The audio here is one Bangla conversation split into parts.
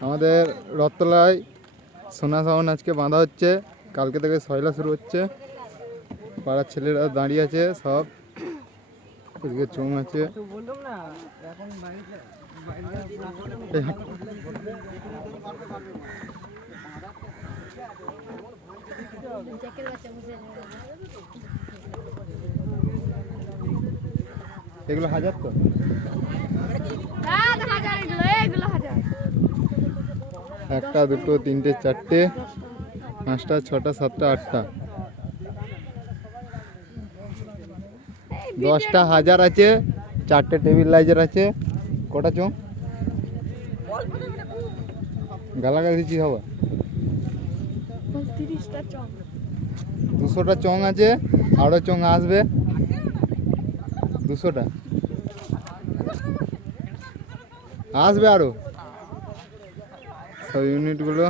আমাদের রথতলায় সোনা সাউন আজকে বাঁধা হচ্ছে। কালকে থেকে সয়লা শুরু হচ্ছে। পাড়ার ছেলেরা দাঁড়িয়ে আছে সব। এদিকে আছে। এগুলো হাজার তো হাজার এগুলো এগুলো হাজার একটা দুটো তিনটে চারটে পাঁচটা ছটা সাতটা আটটা। দশটা হাজার আছে চারটে টেবিল লাইজার আছে কটা চোখ গালাগালি দিচ্ছি হবা? দুশোটা চং আছে আরও চং আসবে। দুশোটা। আসবে আরও সব ইউনিটগুলো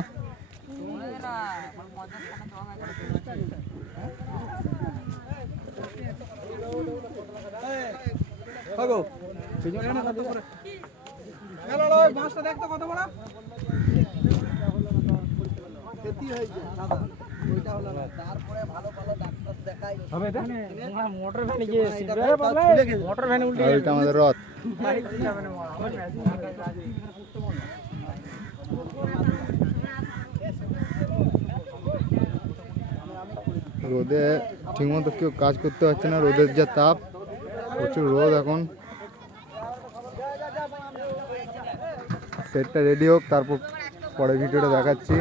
মোটর ভ্যানে গিয়ে মোটর ভ্যানে উল্টে রথ রোদে ঠিকমতো কেউ কাজ করতে পারছে না, রোদের যা তাপ, প্রচুর রোদ এখন। সেটটা রেডি হোক, তারপর পরে ভিডিওটা দেখাচ্ছি।